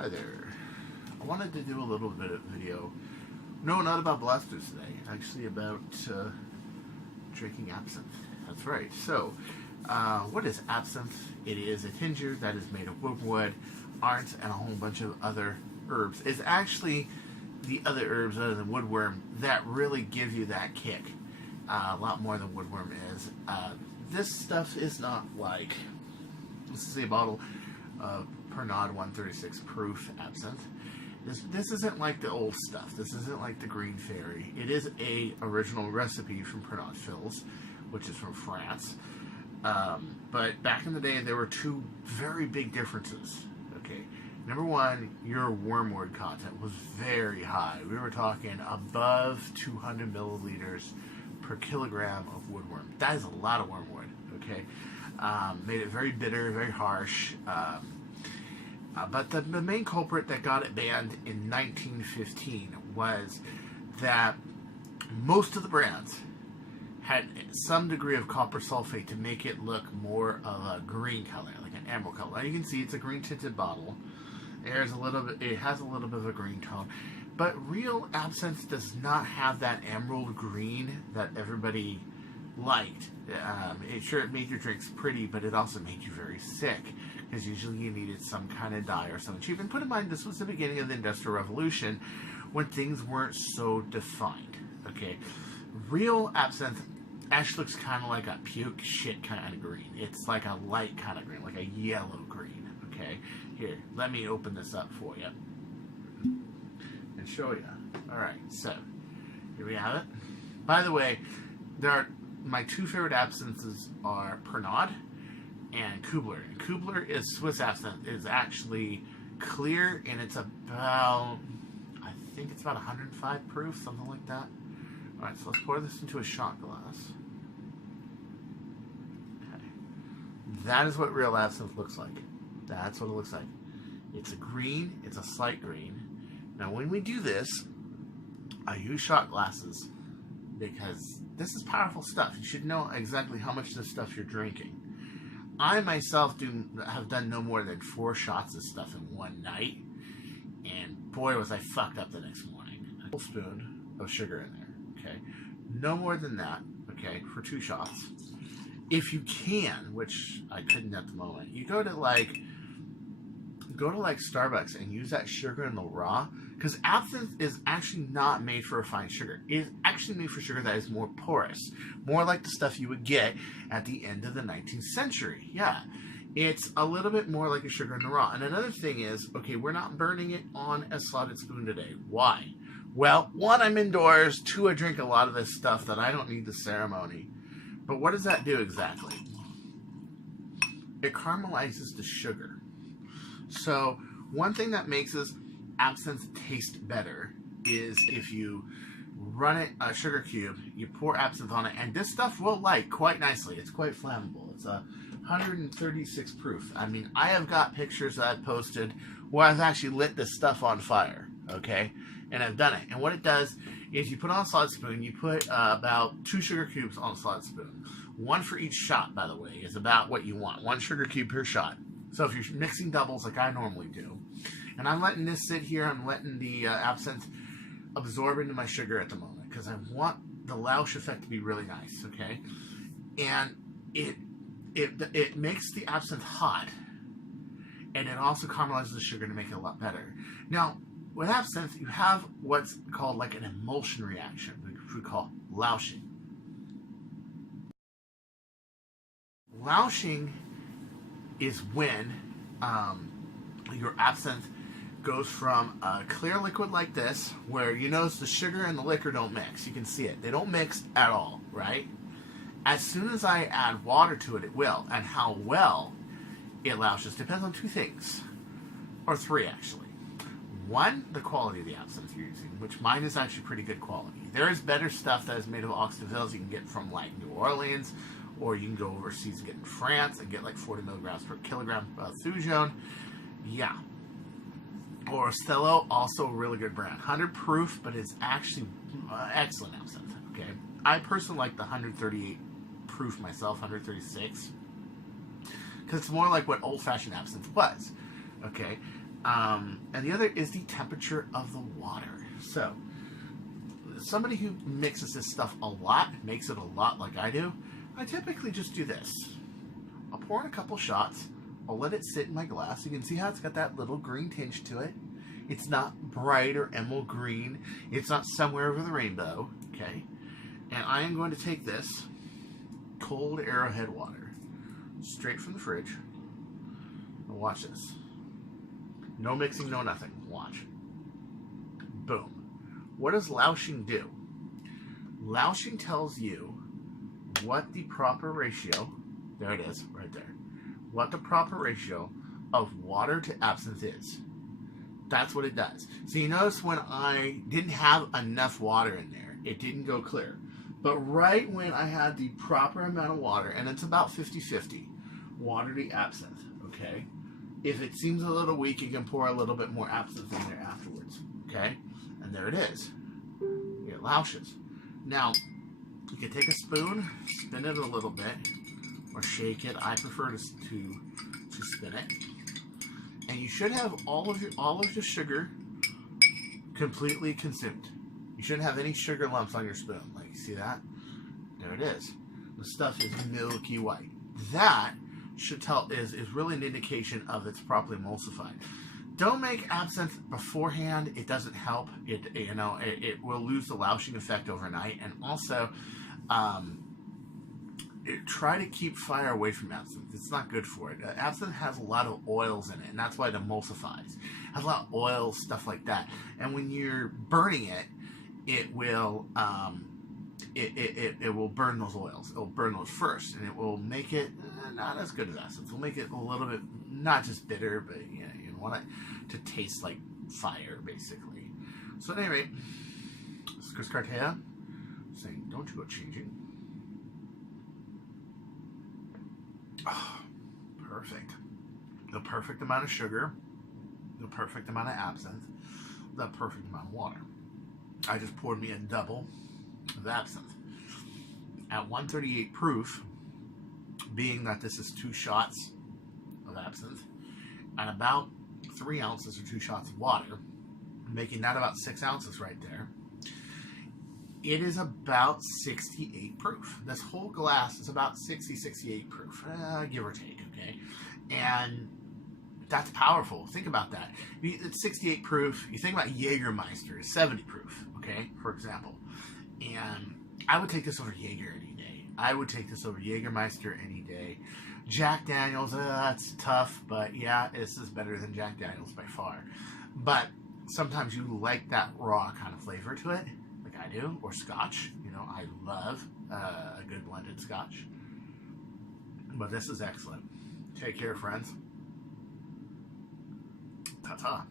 Hi there. I wanted to do a little bit of video. No, not about blasters today. Actually about drinking absinthe. That's right. So, what is absinthe? It is a tincture that is made of wood, orange, and a whole bunch of other herbs. It's actually the other herbs other than woodworm that really give you that kick. A lot more than woodworm is. This stuff is not like... This is a bottle of Pernod 136 proof absinthe. This isn't like the old stuff. This isn't like the Green Fairy. It is a original recipe from Pernod Phils, which is from France. But back in the day, there were two very big differences. Okay, number one, your wormwood content was very high. We were talking above 200 milliliters per kilogram of woodworm. That is a lot of wormwood. Okay, made it very bitter, very harsh. But the main culprit that got it banned in 1915 was that most of the brands had some degree of copper sulfate to make it look more of a green color, like an emerald color. Now you can see it's a green tinted bottle. It has a little bit of a green tone. But real absinthe does not have that emerald green that everybody liked. It made your drinks pretty, but it also made you very sick, because usually you needed some kind of dye or something cheap. And put in mind, this was the beginning of the Industrial Revolution, when things weren't so defined. Okay, real absinthe actually looks kind of like a puke shit kind of green. It's like a light kind of green, like a yellow green. Okay, here, let me open this up for you and show you. All right, so here we have it. By the way, my two favorite absinthes are Pernod and Kubler. And Kubler is Swiss absinthe. It's actually clear, and it's about, I think it's about 105 proof, something like that. All right, so let's pour this into a shot glass. Okay, that is what real absinthe looks like. That's what it looks like. It's a green. It's a slight green. Now, when we do this, I use shot glasses because this is powerful stuff. You should know exactly how much of this stuff you're drinking. I myself have done no more than 4 shots of stuff in one night, and boy was I fucked up the next morning. A tablespoon of sugar in there, okay? No more than that, okay, for 2 shots. If you can, which I couldn't at the moment, you go to like Starbucks and use that sugar in the raw, because absinthe is actually not made for refined sugar. It is actually made for sugar that is more porous, more like the stuff you would get at the end of the 19th century. Yeah, it's a little bit more like a sugar in the raw. And another thing is, okay, we're not burning it on a slotted spoon today. Why? Well, 1, I'm indoors. 2, I drink a lot of this stuff that I don't need the ceremony. But what does that do exactly? It caramelizes the sugar. So one thing that makes this absinthe taste better is if you run it a sugar cube, you pour absinthe on it, and this stuff will light quite nicely. It's quite flammable. It's a 136 proof. I mean, I have got pictures that I've posted where I've actually lit this stuff on fire, okay? And I've done it. And what it does is you put on a solid spoon, you put about 2 sugar cubes on a solid spoon. 1 for each shot, by the way, is about what you want. 1 sugar cube per shot. So if you're mixing doubles like I normally do, and I'm letting this sit here, I'm letting the absinthe absorb into my sugar at the moment, because I want the Lausch effect to be really nice, okay? And it makes the absinthe hot, and it also caramelizes the sugar to make it a lot better. Now, with absinthe, you have what's called like an emulsion reaction, which we call Lausching. Lausching is when your absinthe goes from a clear liquid like this, where you notice the sugar and the liquor don't mix. You can see it. They don't mix at all, right? As soon as I add water to it, it will. And how well it lausches depends on 2 things. Or 3, actually. 1, the quality of the absinthe you're using, which mine is actually pretty good quality. There is better stuff that is made of oxyvilles you can get from like New Orleans, or you can go overseas and get in France and get like 40 milligrams per kilogram of Thujon. Yeah. Or Stello, also a really good brand. 100 proof, but it's actually excellent absinthe, okay? I personally like the 138 proof myself, 136. Because it's more like what old-fashioned absinthe was, okay? And the other is the temperature of the water. So, somebody who mixes this stuff a lot, makes it a lot like I do, I typically just do this. I'll pour in a couple shots. I'll let it sit in my glass. You can see how it's got that little green tinge to it. It's not bright or emerald green. It's not somewhere over the rainbow. Okay? And I am going to take this cold Arrowhead water straight from the fridge. And watch this. No mixing, no nothing. Watch. Boom. What does loushing do? Loushing tells you what the proper ratio, there it is, right there, what the proper ratio of water to absinthe is. That's what it does. So you notice when I didn't have enough water in there, it didn't go clear. But right when I had the proper amount of water, and it's about 50-50, water to absinthe, okay? If it seems a little weak, you can pour a little bit more absinthe in there afterwards, okay? And there it is. It loushes. Now, you can take a spoon, spin it a little bit, or shake it. I prefer to spin it. And you should have all of your sugar completely consumed. You shouldn't have any sugar lumps on your spoon. Like, you see that? There it is. The stuff is milky white. That should is really an indication of it's properly emulsified. Don't make absinthe beforehand. It doesn't help. It will lose the loushing effect overnight. And also, try to keep fire away from absinthe. It's not good for it. Absinthe has a lot of oils in it, and that's why it emulsifies. It has a lot of oils, stuff like that. And when you're burning it, it will it will burn those oils. It will burn those first, and it will make it not as good as absinthe. It will make it a little bit not just bitter, but you want it to taste like fire, basically. So at any rate, this is Chris Cartea saying, don't you go changing. Oh, perfect. The perfect amount of sugar, the perfect amount of absinthe, the perfect amount of water. I just poured me a double of absinthe. At 138 proof, being that this is 2 shots of absinthe, and about 3 ounces or 2 shots of water, making that about 6 ounces right there, it is about 68 proof. This whole glass is about 68 proof, give or take, okay? And that's powerful. Think about that. It's 68 proof. You think about Jägermeister is 70 proof, okay, for example. And I would take this over Jaeger any day. I would take this over Jägermeister any day. Jack Daniels, that's tough, but yeah, this is better than Jack Daniels by far. But sometimes you like that raw kind of flavor to it, like I do, or Scotch. I love a good blended Scotch. But this is excellent. Take care, friends. Ta-ta.